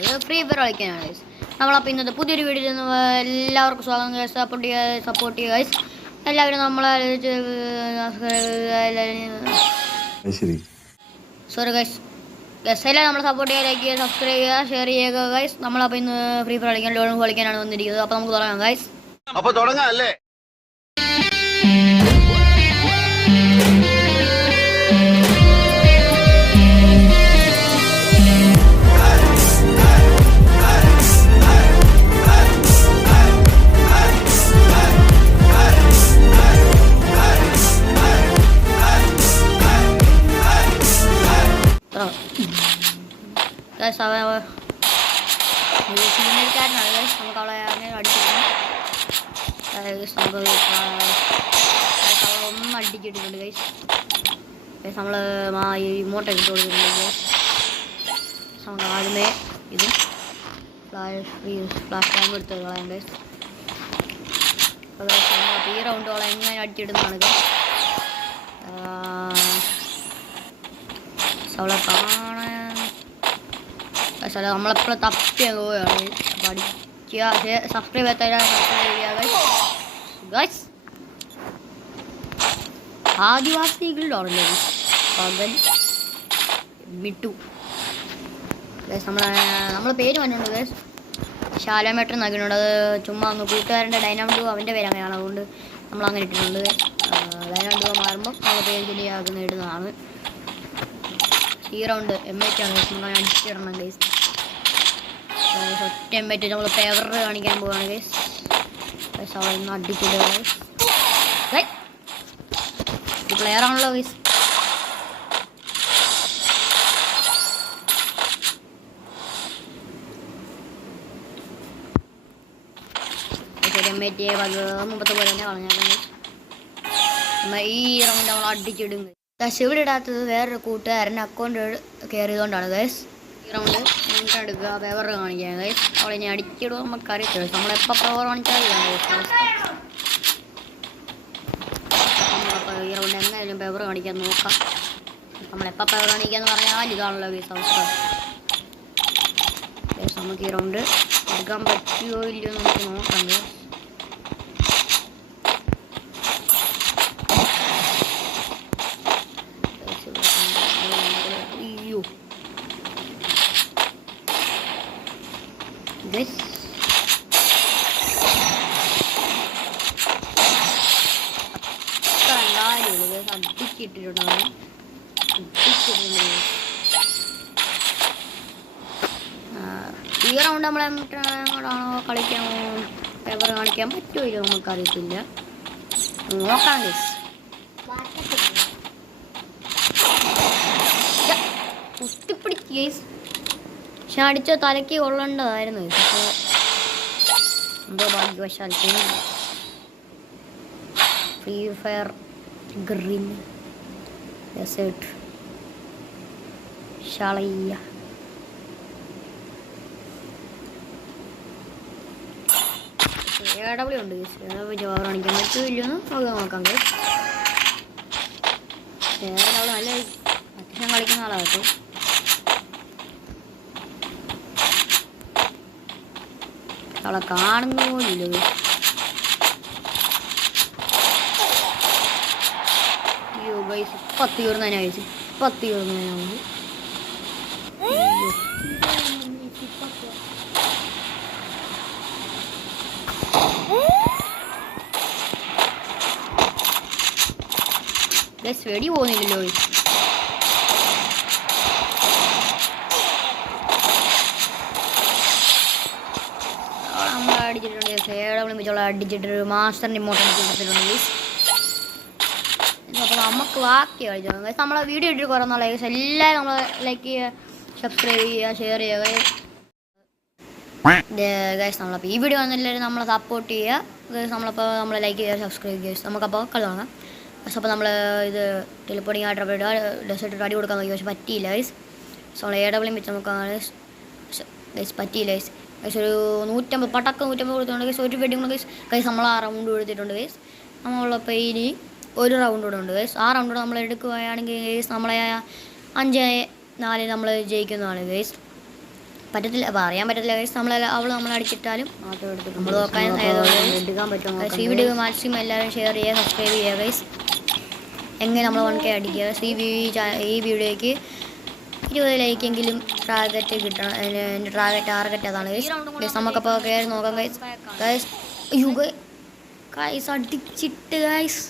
വന്നത് free fire കളിക്കാനാണ് guys. നമ്മളപ്പോൾ ഇന്നത്തെ പുതിയൊരു വീഡിയോയിൽ നിന്ന് എല്ലാവർക്കും സ്വാഗതം ഗൈസ്. സപ്പോർട്ട് ചെയ്യുക ഗൈസ്. എല്ലാവരും നമ്മളെ സോറി ഗൈസ് എല്ലാം നമ്മളെ സപ്പോർട്ട് ചെയ്യുക, ലൈക്ക് ചെയ്യുക, സബ്സ്ക്രൈബ് ചെയ്യുക, ഷെയർ ചെയ്യുക ഗൈസ്. നമ്മളപ്പോൾ ഇന്ന് ഫ്രീ ഫയർ കളിക്കാൻ ലോൺ കളിക്കാനാണ് വന്നിരിക്കുന്നത്. അപ്പോൾ നമുക്ക് തുടങ്ങാം ഗൈസ്. അപ്പോൾ തുടങ്ങാം അല്ലേ? വീട്ടുകാരനാണ് ഗൈസ്. നമുക്ക് അവളെ അടിച്ചിട്ടുണ്ട്. ഒന്നും അടിച്ചിട്ടിട്ടുണ്ട് ഗൈസ്. നമ്മൾ ഈ ഇമോട്ട് ഇട്ട് കൊടുത്തിട്ടുണ്ട് ഗൈസ്. നമുക്ക് ആദ്യമേ ഇത് ഫ്ലാഷ് ടൈം എടുത്ത് കളയാം ഗൈസ്. ഈ റൗണ്ട് അവളെ എങ്ങനെ അടിച്ചിടുന്നതാണ് ഗൈസ്. അവളെ കാണാൻ നമ്മളെപ്പോഴും തപ്പി പോവുകയാണ്. പഠിക്കുക, സബ്സ്ക്രൈബ് ചെയ്യാൻ സബ്സ്ക്രൈബ് ചെയ്യുക ഗൈസ്. ആദിവാസികളുടെ പകൽ മിട്ടു ഗൈസ്. നമ്മളെ പേര് പറഞ്ഞിട്ടുണ്ട് ഗൈസ്. ശാലമേട്ടൻ നഗിനുണ്ട്. അത് ചുമ്മാ ഒന്ന് കൂട്ടുകാരൻ്റെ ഡൈനാമിഡോ അവൻ്റെ പേര് അങ്ങനെയാണ്. അതുകൊണ്ട് നമ്മൾ അങ്ങനെ ഇട്ടിട്ടുണ്ട്. ഡൈനാമിഡോ മാറുമ്പോൾ നമ്മളെ പേര് ശരിയാക്കുന്ന ഇടുന്നതാണ്. ഈ റൗണ്ട് M8 ആണ് ഗൈസ്. നമ്മൾ അടിച്ചിടണം ഗൈസ്. ഒറ്റ M8 നമ്മൾ ഫേവർ കാണിക്കാൻ പോവാണ് ഗൈസ്. ഗൈസ് അവളെ ഇന്ന് അടിച്ചിടുക ഗൈസ്. ഈ പ്ലെയർ ആണല്ലോ ഗൈസ്. M8 മുമ്പത്തെ പോലെ തന്നെ കളഞ്ഞാൽ ഈ റൗണ്ട് നമ്മൾ അടിച്ചിടും. ഇവിടെ ഇടാത്തത് വേറൊരു കൂട്ടുകാരൻ അക്കൗണ്ട് കയറിയതുകൊണ്ടാണ് ഗൈസ്. ഈ റൗണ്ട് എന്നിട്ട് എടുക്കുക, പേവർ കാണിക്കുക ഗൈസ്. അവളെ ഇനി അടിച്ചിടുക നമുക്ക് അറിയത്തില്ല. നമ്മളെപ്പോൾ പേവർ കാണിച്ചാൽ നമ്മളപ്പോൾ ഈ റൗണ്ട് എങ്ങനെയായാലും പേവർ കാണിക്കാൻ നോക്കാം. നമ്മളെപ്പോൾ പേവർ കാണിക്കാന്ന് പറഞ്ഞാൽ ഇതാണല്ലോ ഗൈസ് അവസ്ഥ. ഗൈസ് നമുക്ക് ഈ റൗണ്ട് എടുക്കാൻ പറ്റുമോ ഇല്ലയോ നമുക്ക് നോക്കാം ഗൈസ്. അടിച്ചിട്ടിട്ടുണ്ടാവും. ഈ റൗണ്ട് നമ്മളെ എങ്ങോട്ടാണോ കളിക്കാൻ പേപ്പർ കാണിക്കാൻ പറ്റുമല്ലോ നമുക്കറിയത്തില്ല. നോക്കാം ഗൈസ്. കുത്തിപ്പിടിച്ച് ഗൈസ്. പക്ഷെ അടിച്ച തലയ്ക്ക് കൊള്ളേണ്ടതായിരുന്നു ഗൈസ്. അപ്പോൾ എന്തോ ഭാഗ്യവശാൽ ഫ്രീ ഫയർ ഗ്രീൻ ഡെസേർട്ട് ഷാളയ്യ AW ഉണ്ട് ഗൈസ്. ജോറ് കാണിക്കാൻ പറ്റുമില്ലെന്ന് നമുക്ക് നോക്കാം ഗൈസ്. AW നല്ല അത്യാവശ്യം കളിക്കുന്ന ആളാണ് കേട്ടോ. അവളെ കാണുന്ന പോലില്ല. അയ്യോ ഗൈസ് ഇപ്പം തീർന്നതിനാ ഗൈസ്. ഇപ്പം തീർന്നതിനാണ്. ഗൈസ് വെടി പോകുന്നില്ലല്ലോ ഗൈസ്. അടിച്ചിട്ടുണ്ട് AW അടിച്ചിട്ടൊരു മാസ്റ്ററിൻ്റെ ഇമോട്ട് കൊടുത്തിട്ടുണ്ട് ഗൈസ്. അപ്പോൾ നമുക്ക് ബാക്കി കളിച്ചു ഗൈസ്. നമ്മളെ വീഡിയോ ഇട്ടിട്ട് കുറേ നാളെ ഗൈസ്. എല്ലാവരും നമ്മൾ ലൈക്ക് ചെയ്യുക, സബ്സ്ക്രൈബ് ചെയ്യുക, ഷെയർ ചെയ്യുക ഗൈസ്. നമ്മളപ്പോൾ ഈ വീഡിയോ വന്നെല്ലാവരും നമ്മളെ സപ്പോർട്ട് ചെയ്യുക ഗൈസ്. നമ്മൾ ലൈക്ക് ചെയ്യുക, സബ്സ്ക്രൈബ് ചെയ്യുക. നമുക്കപ്പോൾ കളി തുടങ്ങാം ഗൈസ്. അപ്പോൾ നമ്മൾ ഇത് ടെലിപ്പോർട്ടിങ് ആയിട്ട് ഡെസേർട്ട് അടി കൊടുക്കാൻ നോക്കി. പക്ഷെ പറ്റിയില്ല ഗൈസ്. സോ നമ്മൾ AW വെച്ച് നോക്കാം ഗൈസ്. പറ്റിയില്ല ഗൈസ്. ഗൈസ് ഒരു 150 പടക്കം 150 കൊടുത്തിട്ടുണ്ട് ഗൈസ്. ഒരു വെഡിങ് ഗൈസ്. ഗൈസ് നമ്മൾ ആ റൗണ്ട് കൊടുത്തിട്ടുണ്ട് ഗൈസ്. നമ്മളപ്പോൾ ഇനി ഒരു റൗണ്ട് കൂടെ ഉണ്ട് ഗൈസ്. ആ റൗണ്ട് കൂടെ നമ്മൾ എടുക്കുകയാണെങ്കിൽ ഗൈസ് നമ്മളെ 5-4 നമ്മൾ ജയിക്കുന്നതാണ് ഗൈസ്. പറ്റത്തില്ല, പറയാൻ പറ്റത്തില്ല ഗൈസ്. അവൾ നമ്മളടിച്ചിട്ടാലും നമ്മൾ നോക്കാൻ എടുക്കാൻ പറ്റുമോ? ഈ വീഡിയോ മാക്സിമം എല്ലാവരും ഷെയർ ചെയ്യുക, സബ്സ്ക്രൈബ് ചെയ്യുക ഗൈസ്. എങ്ങനെ നമ്മൾ 1K അടിക്കുക. ഈ വീഡിയോയ്ക്ക് 20 ലൈക്കെങ്കിലും ടാർഗറ്റ് കിട്ടണം. എൻ്റെ ടാർഗറ്റ് അതാണ് ഗൈസ്. നമുക്കപ്പോൾ കയറി നോക്കാം ഗൈസ്. ഗൈസ് അടിച്ചിട്ട് ഗൈസ്.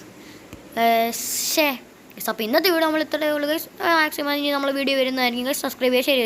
അപ്പോൾ ഇന്നത്തെ വീഡിയോ നമ്മൾ ഇത്രയേ ഉള്ളൂ ഗൈസ്. മാക്സിമം നമ്മൾ വീഡിയോ വരുന്നതായിരിക്കും ഗൈസ്. സബ്സ്ക്രൈബ് ചെയ്യുക, ശരി.